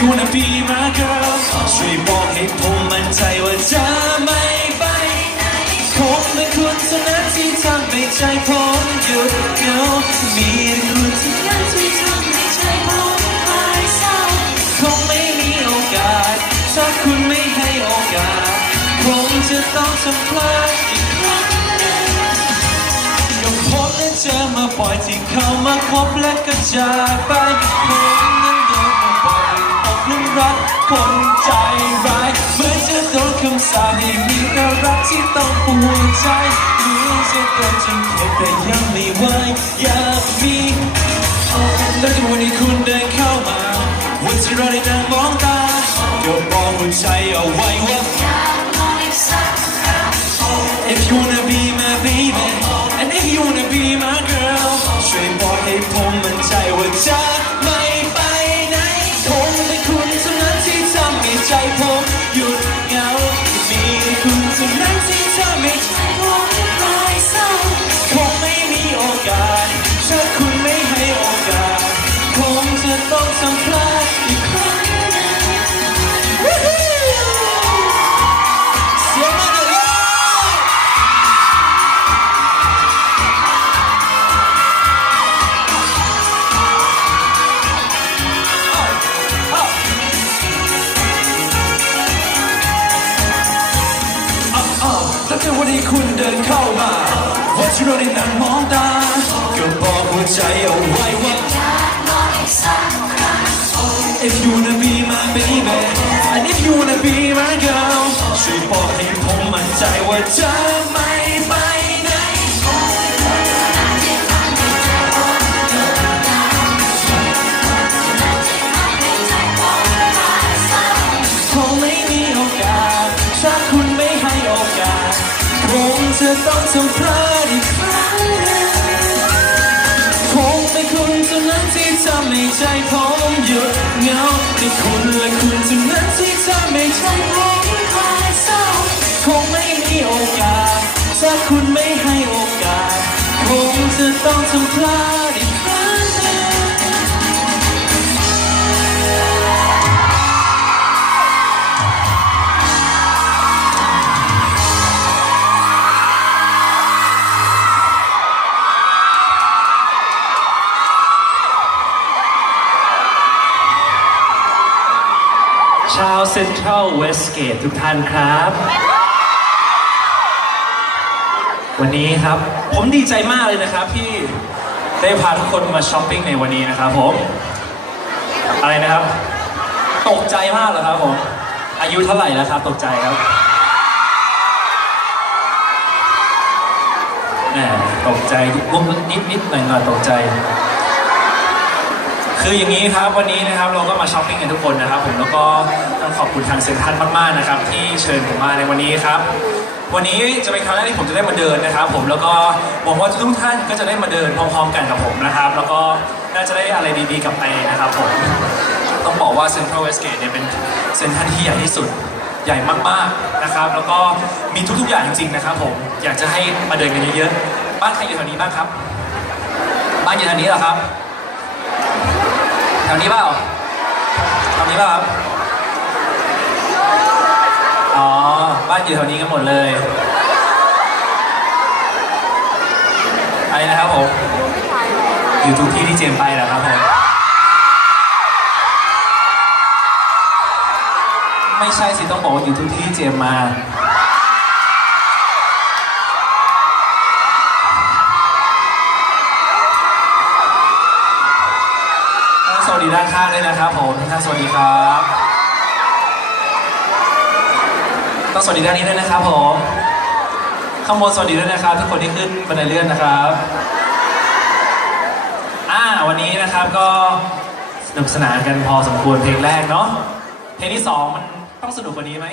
you wanna be my girl ช่วยบอกให้ผมมั่นใจว่าจะไม่ไปไหนคงเป็นคุณเท่านั้นที่ทำให้ใจผมหยุดเหงามีแต่คุณเท่านั้นที่ทำให้ใจผมคลายเศร้าคงไม่มีโอกาส ถ้าคุณไม่ให้โอกาส คงจะต้องทำพลาดอีกครั้งหนึ่งพบและเจอมาบ่อยที่เข้ามาคบและก็จากไป คนใจร้ายเหมือนจะโดนคำสาปให้มีแต่รักที่ต้องปวดใจเหมือนจะโดนจนเข็ดแต่ยังไม่ไหวอยากมีแล้วที่วันนี้คุณเดินเข้ามาวันที่เราได้นั่งมองตาก็บอกหัวใจเอาไว้ว่า If you wanna be my baby and if you wanna be my girl ช่วยบอกให้ผมมั่นใจว่าจะ วแต่วันนี้คุณเดินเข้ามาว่าที่เราได้นั่งมองตาก็บอกหัวใจเอาไว้ว่า If you wanna be my baby and if you wanna be my girl ช่วยบอกให้ผมมั่นใจว่าจะไม่ไปไหนคงไม่มีโอกาสถ้าคุณ จะต้องทำพลาดอีกครั้งคงเป็นคุณเท่านั้นที่ทำให้ใจผมหยุดเหงาเป็นคุณและคุณเท่านั้นที่ทำให้ใจผม ชาวเซ็นทรัลเวสเกตทุกท่านครับ วันนี้ครับผมดีใจมากเลยนะครับที่ได้พาทุกคนมาช้อปปิ้งในวันนี้นะครับผม อะไรนะครับ ตกใจมากเลยครับผม อายุเท่าไหร่แล้วครับ ตกใจครับแหมตกใจมุกนิดนิดๆหน่อยหน่อยๆตกใจ คืออย่างนี้ครับวันนี้นะครับเราก็มาช้อปปิ้งกันทุกคนนะครับ ผมแล้วก็ต้องขอบคุณทางเซ็นทรัลมากๆนะครับ ที่เชิญผมมาในวันนี้ครับ วันนี้จะเป็นครั้งแรกที่ผมจะได้มาเดินนะครับ ผมแล้วก็หวังว่าทุกท่านก็จะได้มาเดินพร้อมๆกันกับผมนะครับ แล้วก็น่าจะได้อะไรดีๆกลับไปนะครับผมต้องบอกว่าเซ็นทรัลเวสเกตเนี่ยเป็นเซ็นทรัลที่ใหญ่ที่สุดใหญ่มากๆนะครับ แล้วก็มีทุกๆอย่างจริงๆนะครับ ผมอยากจะให้มาเดินกันเยอะๆบ้านใครอยู่แถวนี้บ้างครับ บ้านอยู่แถวนี้เหรอครับ ถวนี้เปล่าแถวนี้เปล่าครับอ๋อ บ้านอยู่แถวนี้กันหมดเลยไปนะครับผม อยู่ทุกที่ที่เจมไปแหละครับผม ไม่ใช่สิต้องบอกว่าอยู่ทุกที่ที่เจมมาานข้างด้วยนะครับผมท่านสวัสดีครับต้องสวัสดีด้านนี้ด้วยนะครับผมข้างบนสวัสดีด้วยนะครับ ทุกคนที่ขึ้นบันไดเลื่อนนะครับอ่าวันนี้นะครับก็สนุกสนานกันพอสมควรเพลงแรกเนาะเพลงที่สองมันต้องสนุกกว่านี้ไหม